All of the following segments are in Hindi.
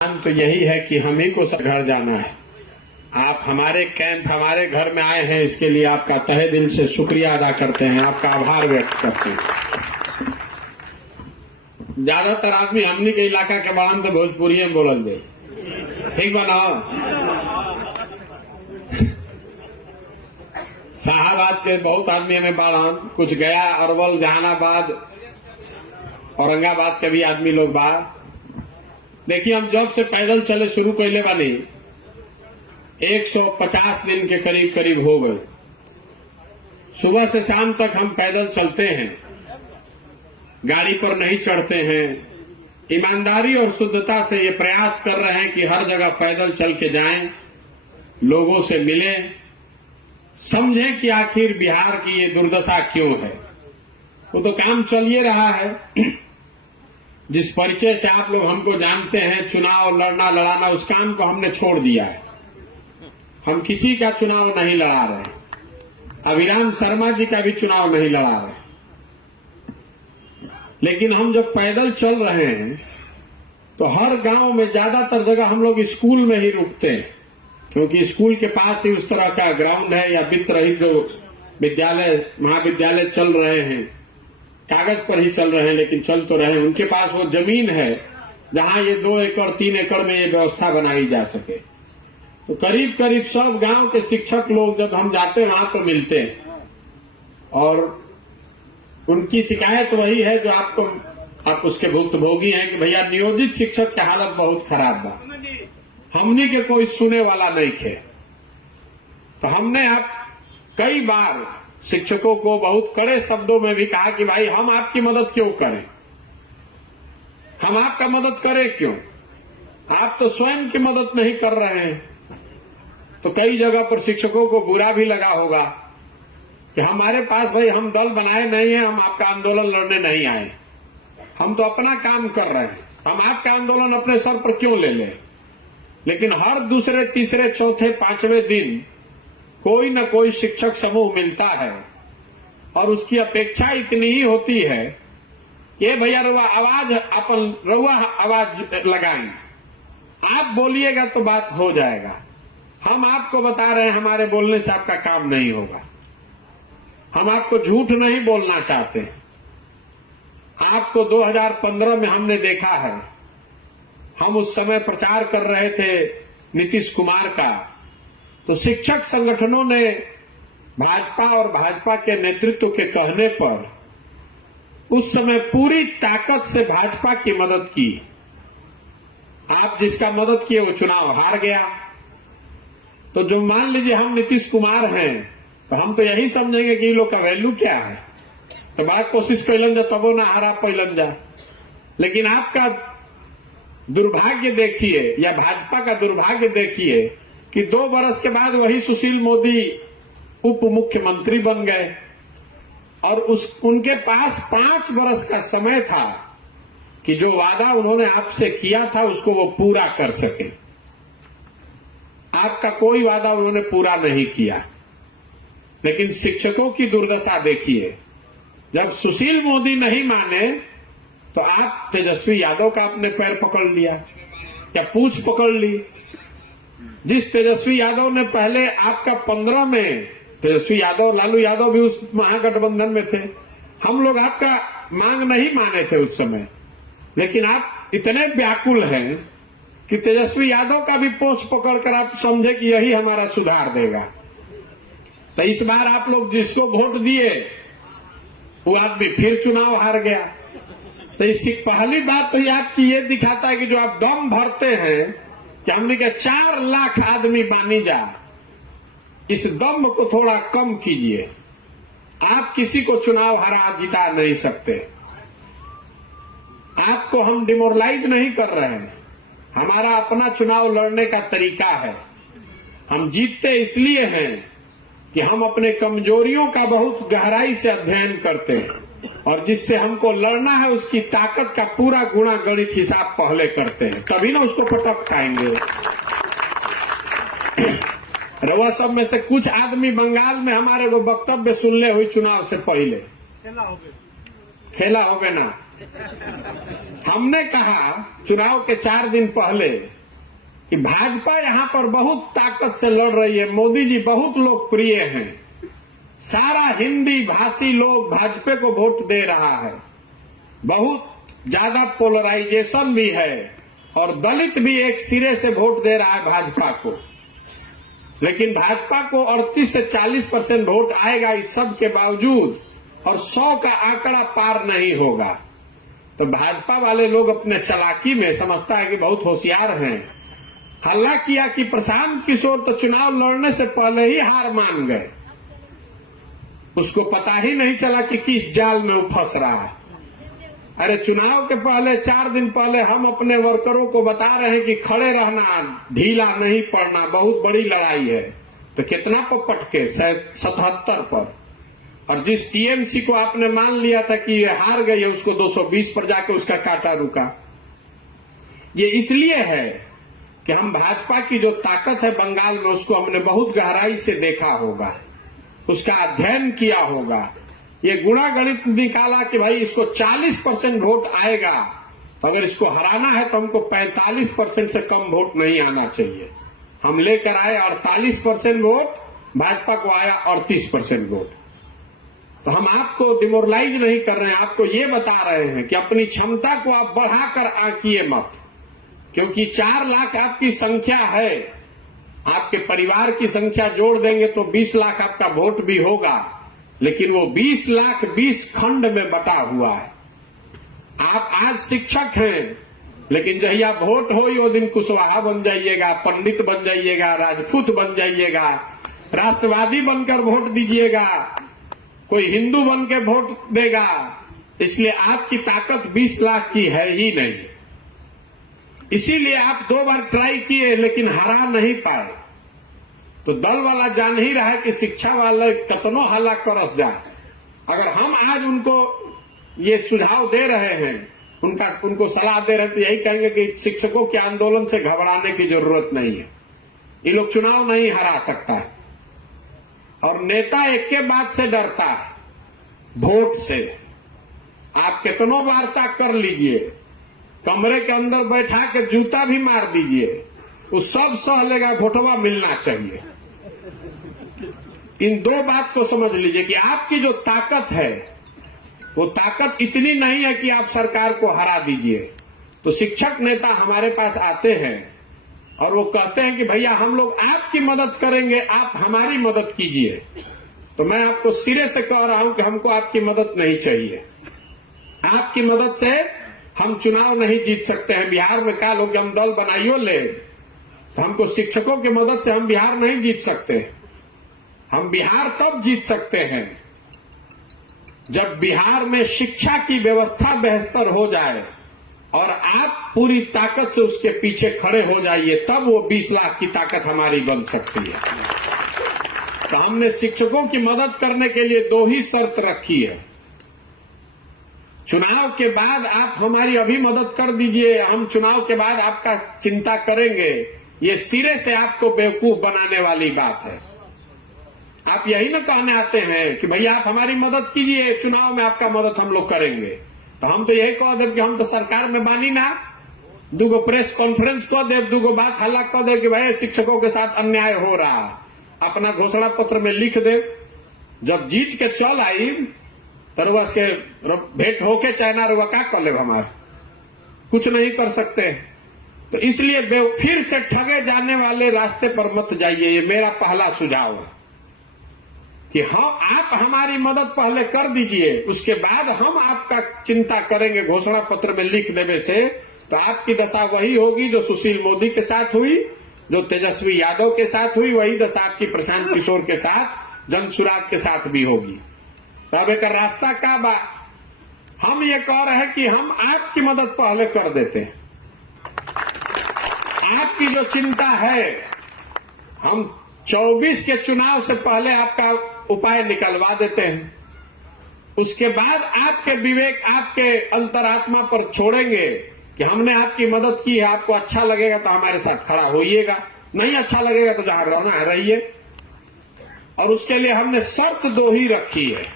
तो यही है कि हम ही को घर जाना है। आप हमारे कैंप हमारे घर में आए हैं, इसके लिए आपका तहे दिल से शुक्रिया अदा करते हैं, आपका आभार व्यक्त करते हैं। ज्यादातर आदमी हमनी के इलाका के बाड़न तो भोजपुरी में बोलल दे, ठीक बनाओ। शाहबाद के बहुत आदमी हमें बाड़न, कुछ गया, अरवल, जहानाबाद, औरंगाबाद के भी आदमी लोग बाहर। देखिए, हम जब से पैदल चले शुरू कैले बानी 150 दिन के करीब करीब हो गए। सुबह से शाम तक हम पैदल चलते हैं, गाड़ी पर नहीं चढ़ते हैं। ईमानदारी और शुद्धता से ये प्रयास कर रहे हैं कि हर जगह पैदल चल के जाएं, लोगों से मिलें, समझें कि आखिर बिहार की ये दुर्दशा क्यों है। वो तो काम चल ही रहा है। जिस परिचय से आप लोग हमको जानते हैं, चुनाव लड़ना लड़ाना, उस काम को हमने छोड़ दिया है। हम किसी का चुनाव नहीं लड़ा रहे, अभिराम शर्मा जी का भी चुनाव नहीं लड़ा रहे। लेकिन हम जब पैदल चल रहे हैं तो हर गांव में ज्यादातर जगह हम लोग स्कूल में ही रुकते हैं, क्योंकि स्कूल के पास ही उस तरह का ग्राउंड है या वित्त रहित जो विद्यालय महाविद्यालय चल रहे हैं, कागज पर ही चल रहे हैं लेकिन चल तो रहे हैं। उनके पास वो जमीन है जहां ये 2 एकड़ 3 एकड़ में ये व्यवस्था बनाई जा सके। तो करीब करीब सब गांव के शिक्षक लोग जब हम जाते हैं वहां तो मिलते हैं, और उनकी शिकायत वही है जो आप उसके भुक्तभोगी हैं कि भैया नियोजित शिक्षक की हालत बहुत खराब बा, हमने के कोई सुने वाला नहीं थे। तो हमने आप कई बार शिक्षकों को बहुत कड़े शब्दों में भी कहा कि भाई हम आपकी मदद क्यों करें, हम आपका मदद करें क्यों, आप तो स्वयं की मदद नहीं कर रहे हैं। तो कई जगह पर शिक्षकों को बुरा भी लगा होगा कि हमारे पास भाई हम दल बनाए नहीं है, हम आपका आंदोलन लड़ने नहीं आए, हम तो अपना काम कर रहे हैं, हम आपका आंदोलन अपने सर पर क्यों ले लें। लेकिन हर दूसरे तीसरे चौथे 5वें दिन कोई न कोई शिक्षक समूह मिलता है और उसकी अपेक्षा इतनी ही होती है कि भैया रउआ आवाज लगाएं, आप बोलिएगा तो बात हो जाएगा। हम आपको बता रहे हैं हमारे बोलने से आपका काम नहीं होगा, हम आपको झूठ नहीं बोलना चाहते। आपको 2015 में हमने देखा है, हम उस समय प्रचार कर रहे थे नीतीश कुमार का, तो शिक्षक संगठनों ने भाजपा और भाजपा के नेतृत्व के कहने पर उस समय पूरी ताकत से भाजपा की मदद की। आप जिसका मदद किए वो चुनाव हार गया। तो जो मान लीजिए हम नीतीश कुमार हैं तो हम तो यही समझेंगे कि इन लोग का वैल्यू क्या है, तो बात कोशिश कैलन जा तबो ना हारा पैलन जा। लेकिन आपका दुर्भाग्य देखिए या भाजपा का दुर्भाग्य देखिए कि 2 बरस के बाद वही सुशील मोदी उप मुख्यमंत्री बन गए और उनके पास 5 बरस का समय था कि जो वादा उन्होंने आपसे किया था उसको वो पूरा कर सके। आपका कोई वादा उन्होंने पूरा नहीं किया। लेकिन शिक्षकों की दुर्दशा देखिए, जब सुशील मोदी नहीं माने तो आप तेजस्वी यादव का अपने पैर पकड़ लिया या पूंछ पकड़ ली। जिस तेजस्वी यादव ने पहले आपका 15 में, तेजस्वी यादव लालू यादव भी उस महागठबंधन में थे, हम लोग आपका मांग नहीं माने थे उस समय, लेकिन आप इतने व्याकुल हैं कि तेजस्वी यादव का भी पोंछ पकड़कर आप समझे कि यही हमारा सुधार देगा। तो इस बार आप लोग जिसको वोट दिए वो आदमी फिर चुनाव हार गया। तो इसकी पहली बात तो ये आपकी ये दिखाता है कि जो आप दम भरते हैं कि हमने के 4 लाख आदमी बानी जा, इस दम को थोड़ा कम कीजिए। आप किसी को चुनाव हरा जिता नहीं सकते। आपको हम डिमोरलाइज नहीं कर रहे हैं, हमारा अपना चुनाव लड़ने का तरीका है। हम जीतते इसलिए हैं कि हम अपने कमजोरियों का बहुत गहराई से अध्ययन करते हैं और जिससे हमको लड़ना है उसकी ताकत का पूरा गुणा गणित हिसाब पहले करते हैं, तभी ना उसको पटक पाएंगे। रउआ सब में से कुछ आदमी बंगाल में हमारे वो वक्तव्य सुनले हुई चुनाव से पहले खेला हो गए ना, हमने कहा चुनाव के 4 दिन पहले कि भाजपा यहां पर बहुत ताकत से लड़ रही है, मोदी जी बहुत लोकप्रिय हैं, सारा हिंदी भाषी लोग भाजपा को वोट दे रहा है, बहुत ज्यादा पोलराइजेशन भी है और दलित भी एक सिरे से वोट दे रहा है भाजपा को। लेकिन भाजपा को 38 से 40% वोट आएगा इस सब के बावजूद, और 100 का आंकड़ा पार नहीं होगा। तो भाजपा वाले लोग अपने चालाकी में समझता है कि बहुत होशियार हैं, हल्ला किया कि प्रशांत किशोर तो चुनाव लड़ने से पहले ही हार मान गए, उसको पता ही नहीं चला कि किस जाल में वो फंस रहा है। अरे चुनाव के पहले 4 दिन पहले हम अपने वर्करों को बता रहे हैं कि खड़े रहना, ढीला नहीं पड़ना, बहुत बड़ी लड़ाई है। तो कितना पर पटके? 77 पर। और जिस टीएमसी को आपने मान लिया था कि ये हार गई है, उसको 220 पर जाकर उसका काटा रुका। ये इसलिए है कि हम भाजपा की जो ताकत है बंगाल में, उसको हमने बहुत गहराई से देखा होगा, उसका अध्ययन किया होगा। ये गुणा गणित निकाला कि भाई इसको 40% वोट आएगा, तो अगर इसको हराना है तो हमको 45% से कम वोट नहीं आना चाहिए। हम लेकर आए 48% वोट, भाजपा को आया 38% वोट। तो हम आपको डिमोरलाइज नहीं कर रहे हैं, आपको ये बता रहे हैं कि अपनी क्षमता को आप बढ़ाकर आंकिए मत, क्योंकि 4 लाख आपकी संख्या है, आपके परिवार की संख्या जोड़ देंगे तो 20 लाख आपका वोट भी होगा, लेकिन वो 20 लाख 20 खंड में बटा हुआ है। आप आज शिक्षक हैं, लेकिन जही आप वोट हो वो दिन कुशवाहा बन जाइएगा, पंडित बन जाइएगा, राजपूत बन जाइएगा, राष्ट्रवादी बनकर वोट दीजिएगा, कोई हिंदू बन के वोट देगा। इसलिए आपकी ताकत 20 लाख की है ही नहीं। इसीलिए आप 2 बार ट्राई किए लेकिन हरा नहीं पाए। तो दल वाला जान ही रहा है कि शिक्षा वाले कतनो हल्ला करस जाए। अगर हम आज उनको ये सुझाव दे रहे हैं, उनको सलाह दे रहे हैं, तो यही कहेंगे कि शिक्षकों के आंदोलन से घबराने की जरूरत नहीं है, ये लोग चुनाव नहीं हरा सकता है। और नेता एक के बात से डरता है, वोट से। आप कितनों वार्ता कर लीजिए, कमरे के अंदर बैठा के जूता भी मार दीजिए, वो सब सह लेगा, वोटवा मिलना चाहिए। इन 2 बात को समझ लीजिए कि आपकी जो ताकत है वो ताकत इतनी नहीं है कि आप सरकार को हरा दीजिए। तो शिक्षक नेता हमारे पास आते हैं और वो कहते हैं कि भैया हम लोग आपकी मदद करेंगे, आप हमारी मदद कीजिए। तो मैं आपको सिरे से कह रहा हूं कि हमको आपकी मदद नहीं चाहिए। आपकी मदद से हम चुनाव नहीं जीत सकते हैं। बिहार में क्या लोग हम दल बनाइयो ले, तो हमको शिक्षकों की मदद से हम बिहार नहीं जीत सकते। हम बिहार तब जीत सकते हैं जब बिहार में शिक्षा की व्यवस्था बेहतर हो जाए और आप पूरी ताकत से उसके पीछे खड़े हो जाइए, तब वो 20 लाख की ताकत हमारी बन सकती है। तो हमने शिक्षकों की मदद करने के लिए 2 ही शर्त रखी है। चुनाव के बाद आप हमारी अभी मदद कर दीजिए, हम चुनाव के बाद आपका चिंता करेंगे। ये सिरे से आपको बेवकूफ बनाने वाली बात है। आप यही ना कहने आते हैं कि भैया आप हमारी मदद कीजिए, चुनाव में आपका मदद हम लोग करेंगे। तो हम तो यही कह दे कि हम तो सरकार में बानी ना, 2 प्रेस कॉन्फ्रेंस कह दे, 2 बात हल्ला कह दे कि भाई शिक्षकों के साथ अन्याय हो रहा, अपना घोषणा पत्र में लिख दे। जब जीत के चल आई तो के भेंट होके चाइना रुआ का कर ले, हमारे कुछ नहीं कर सकते। तो इसलिए फिर से ठगे जाने वाले रास्ते पर मत जाइए, ये मेरा पहला सुझाव है कि हाँ आप हमारी मदद पहले कर दीजिए, उसके बाद हम आपका चिंता करेंगे। घोषणा पत्र में लिख देने से तो आपकी दशा वही होगी जो सुशील मोदी के साथ हुई, जो तेजस्वी यादव के साथ हुई, वही दशा आपकी प्रशांत किशोर के साथ, जनसुराज के साथ भी होगी। अब एक रास्ता का बा, हम ये कह रहे हैं कि हम आपकी मदद पहले कर देते हैं। आपकी जो चिंता है, हम 24 के चुनाव से पहले आपका उपाय निकलवा देते हैं। उसके बाद आपके विवेक, आपके अंतरात्मा पर छोड़ेंगे कि हमने आपकी मदद की है, आपको अच्छा लगेगा तो हमारे साथ खड़ा होइएगा, नहीं अच्छा लगेगा तो जहां रहना है रहिए। और उसके लिए हमने शर्त 2 ही रखी है।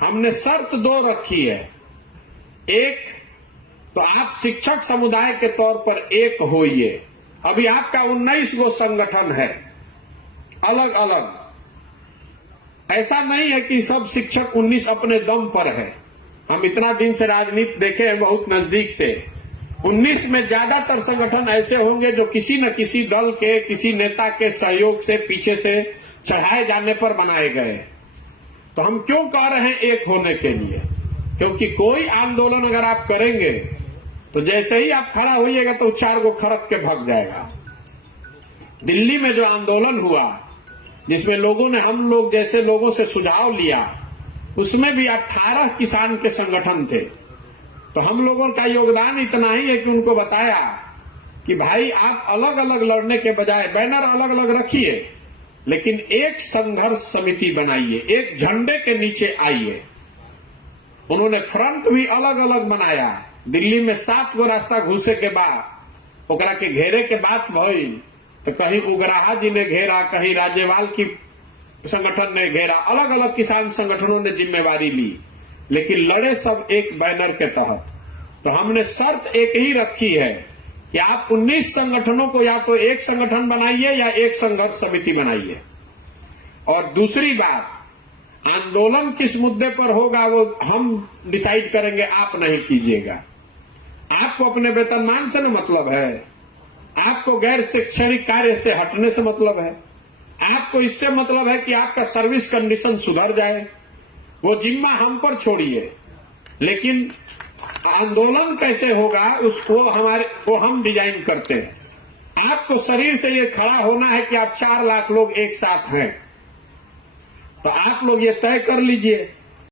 हमने शर्त 2 रखी है एक तो आप शिक्षक समुदाय के तौर पर एक होइए। अभी आपका 19 गो संगठन है अलग अलग, ऐसा नहीं है कि सब शिक्षक 19 अपने दम पर है। हम इतना दिन से राजनीति देखे हैं बहुत नजदीक से। 19 में ज्यादातर संगठन ऐसे होंगे जो किसी न किसी दल के, किसी नेता के सहयोग से, पीछे से चढ़ाए जाने पर बनाए गए। तो हम क्यों कह रहे हैं एक होने के लिए? क्योंकि कोई आंदोलन अगर आप करेंगे तो जैसे ही आप खड़ा होइएगा तो 4 गो खड़क के भाग जाएगा। दिल्ली में जो आंदोलन हुआ, जिसमें लोगों ने हम लोग जैसे लोगों से सुझाव लिया, उसमें भी 18 किसान के संगठन थे। तो हम लोगों का योगदान इतना ही है कि उनको बताया कि भाई आप अलग अलग लड़ने के बजाय बैनर अलग अलग रखिए, लेकिन एक संघर्ष समिति बनाइए, एक झंडे के नीचे आइए। उन्होंने फ्रंट भी अलग अलग बनाया। दिल्ली में 7 गो रास्ता घुसे के बाद ओकरा के घेरे के बात भइल तो कहीं उग्राहा जी ने घेरा, कहीं राज्यपाल की संगठन ने घेरा, अलग अलग किसान संगठनों ने जिम्मेवारी ली, लेकिन लड़े सब एक बैनर के तहत। तो हमने शर्त एक ही रखी है कि आप 19 संगठनों को या तो एक संगठन बनाइए या एक संघर्ष समिति बनाइए। और दूसरी बात, आंदोलन किस मुद्दे पर होगा वो हम डिसाइड करेंगे, आप नहीं कीजिएगा। आपको अपने वेतनमान से न मतलब है, आपको गैर शैक्षणिक कार्य से हटने से मतलब है, आपको इससे मतलब है कि आपका सर्विस कंडीशन सुधर जाए। वो जिम्मा हम पर छोड़िए, लेकिन आंदोलन कैसे होगा वो हम डिजाइन करते हैं। आपको शरीर से ये खड़ा होना है कि आप 4 लाख लोग एक साथ हैं, तो आप लोग ये तय कर लीजिए